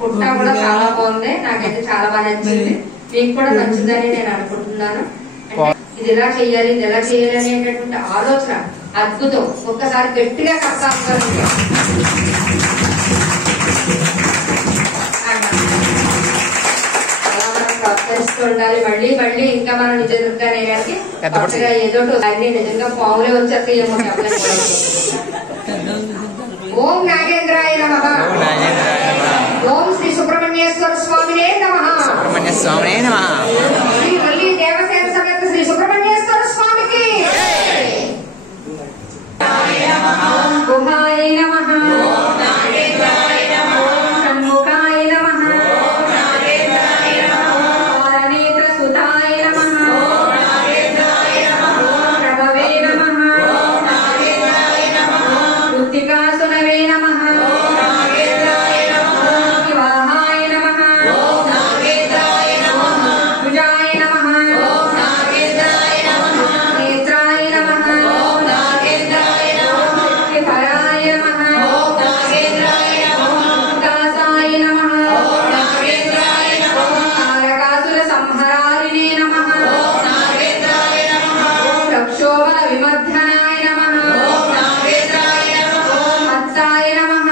పుట్ట కూడా చాలా బాగుంది, నాకైతే చాలా బాగా నచ్చింది. మీకు కూడా నచ్చిందని నేను అనుకుంటున్నాను. ఇది ఎలా చేయాలి, ఇది ఎలా చేయాలి అనేటటువంటి ఆలోచన అద్భుతం. ఒక్కసారి గట్టిగా కష్టాలు ప్రోత్సహిస్తూ ఉండాలి. మళ్ళీ మళ్ళీ ఇంకా మనం నిజంగా నేయాలి. కొత్తగా ఏదో అన్ని నిజంగా పావులే వచ్చేస్తే ఏమో చెప్పలేదు. ఓం నాగేంద్రాయ నమః. ఓం శ్రీ సుబ్రహ్మణ్యేశ్వర స్వామినే నమః. సుబ్రహ్మణ్య స్వామినే నమః. శ్రీ వల్లి దేవసేన సమేత శ్రీ సుబ్రహ్మణ్యేశ్వర స్వామికి గుహాయ నమః. షణ్ముఖాయ నమః. పారనేత్రసుతాయ నమః. ప్రభవే నమః. కృత్తికాసునవే నమః. వివాహాయ నమః. భుజాయ నమః. నేత్రాయ నమః. శక్తిధరాయ నమః. వికాసాయ నమః. తారకాసుర సంహారిణే నమః. రక్షోబల విమర్ధనాయ నమః. మత్తాయ నమః.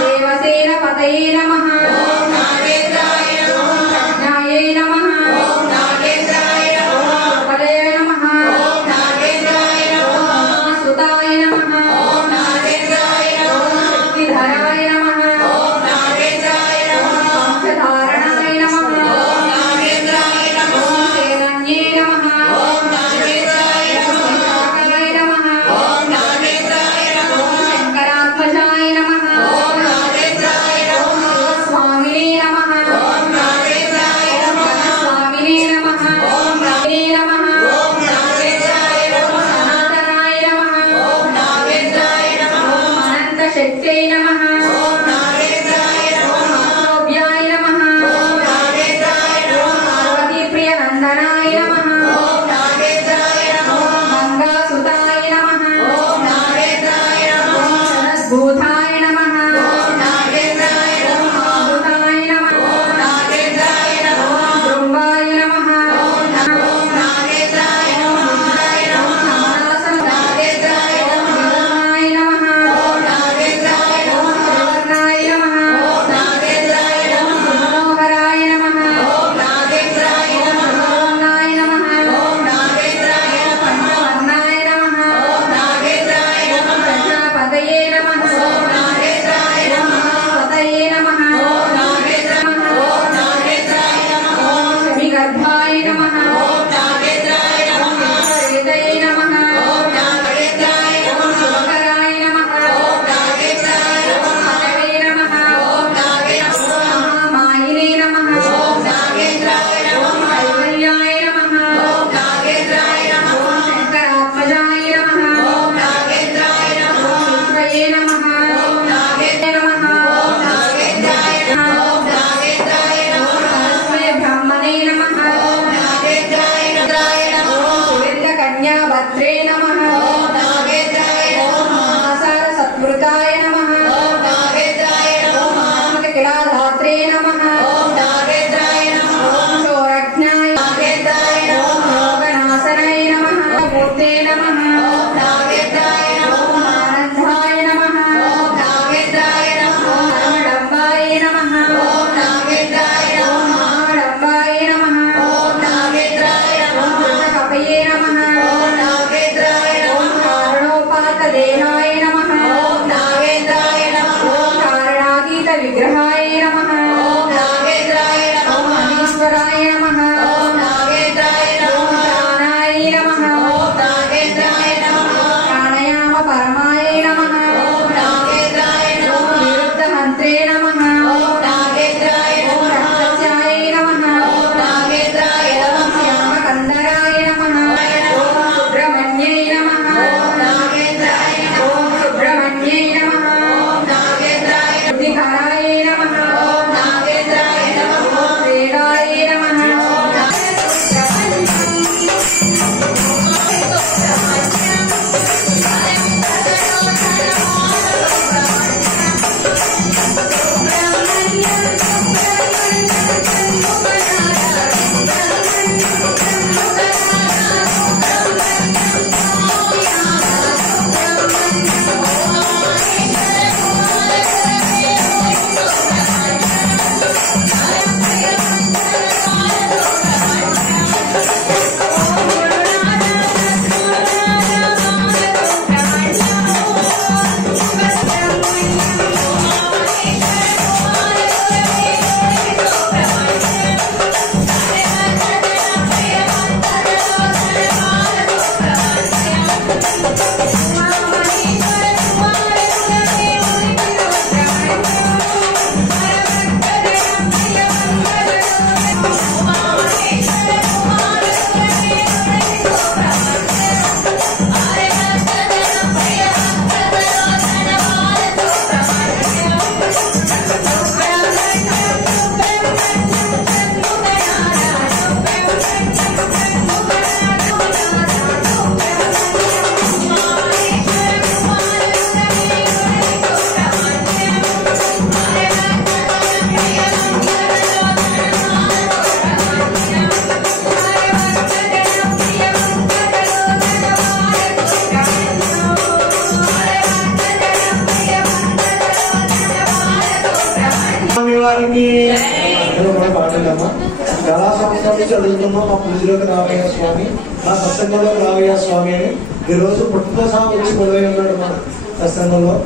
దేవసేన పతయే నమః. ప్రజ్ఞాయే నమః. ఫలయ నమః. సుతాయ నమః. శక్తిధరాయ నమః. వంశధారణాయ నమః. సేనన్యే నమః. శంకరాయ నమః. శంకరాత్మజాయ నమః. స్వామినే నమః. స్వామినే నమః. స్వామినే నమః. సనాతనాయ నమః. అనంత శక్త్యై నమః. సౌభ్యాయ నమః. పార్వతీ ప్రియ నందనాయ నమః. గంగాసుతాయ నమః. సరస్భూతాయ నమః. అమృతాయ నమః. బృంబాయ నమః. కమలాసనాయ నమః. త్రివర్ణాయ నమః. మనోహరాయ నమః. త్రివర్ణాయ నమః. పంచవర్ణాయ నమః. ప్రజాపతయే నమః. పతయే నమః. శమిగర్భాయ నమః. శ్వేతయే నమః. శుభకరాయ నమః. హరవే నమః. మహామాయినే నమః. కైవల్యాయ నమః. శంకరాత్మజాయ నమః. విశ్వయే నమః. పరస్మై బ్రహ్మణే నమః. సురేంద్రకన్యా భద్రే నమః. మహాసార సత్వృతాయ నమః. కిలాధాత్రే నమః. శోరజ్ఞాయ యోగనాశనాయ నమః. మూర్తే నమః. ఆనందాయ నమః. పరమడంబాయ నమః. మహాడంబాయ నమః. కపయే నమః. కారణోపాతదేహాయ నమః. కారణాతీత విగ్రహాయ నమః. ఈశ్వరాయ నమః. ప్రాణాయ నమః. ప్రాణాయామ పరమాయ నమః. నిరుద్ధ మంత్రే నమః. రక్తస్యాయ నమః. శ్యామకందరాయ నమః. సుబ్రహ్మణ్యై నమః. సుబ్రహ్మణ్యై నమః. బుద్ధికరాయ నమః. వారికి అందరూ కూడా పాటలమ్మా. చాలా సంవత్సరాల నుంచి అడుగుతున్నాం మా పూజలోకి రావయ్య స్వామి, మా సత్సంగంలోకి రావయ్య స్వామి అని. ఈ రోజు పుట్టుకోసారి వచ్చి మొదలై ఉన్నాడు మా సత్సంగంలో.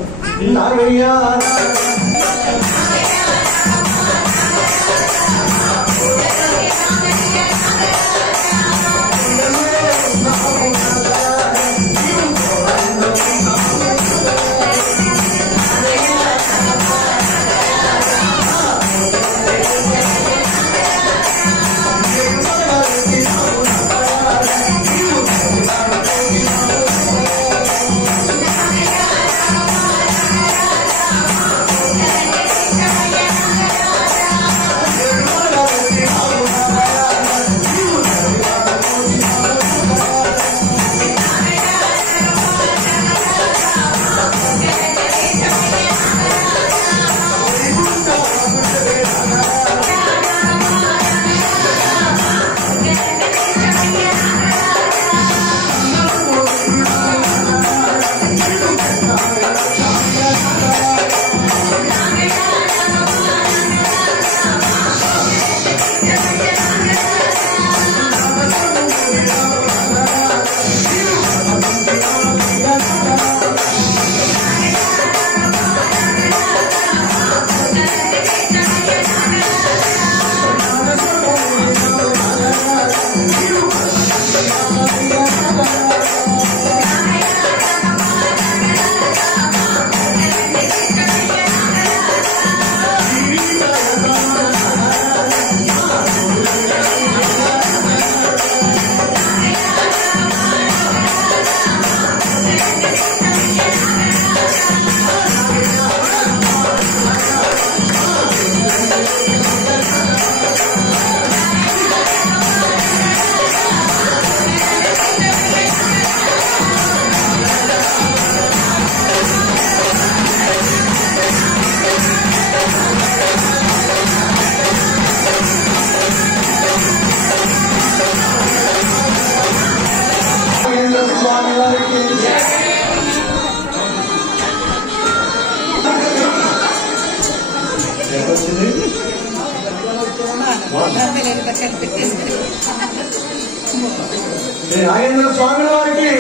నాగేంద్ర స్వామి వారికి,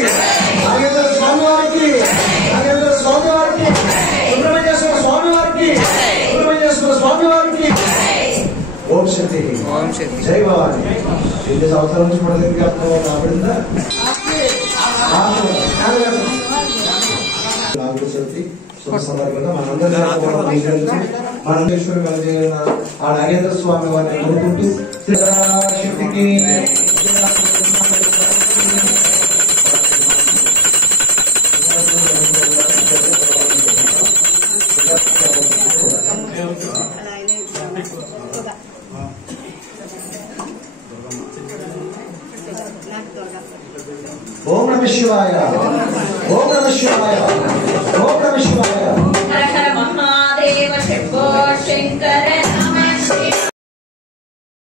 నాగేంద్ర స్వామి వారికి, నాగేంద్ర స్వామి వారికి, సుబ్రహ్మణ్యేశ్వర స్వామి వారికి, సుబ్రహ్మణ్యేశ్వర స్వామి వారికి. ఓం శక్తి, ఓం శక్తి. జై భవాని. 2 సంవత్సరాల నుంచి మన దగ్గరికి రాబడిందా? నాలుగు శక్తి శుభ సందర్భంగా మనందరం ఆ నాగేంద్ర స్వామి వారిని కోరుకుంటూ శక్తికి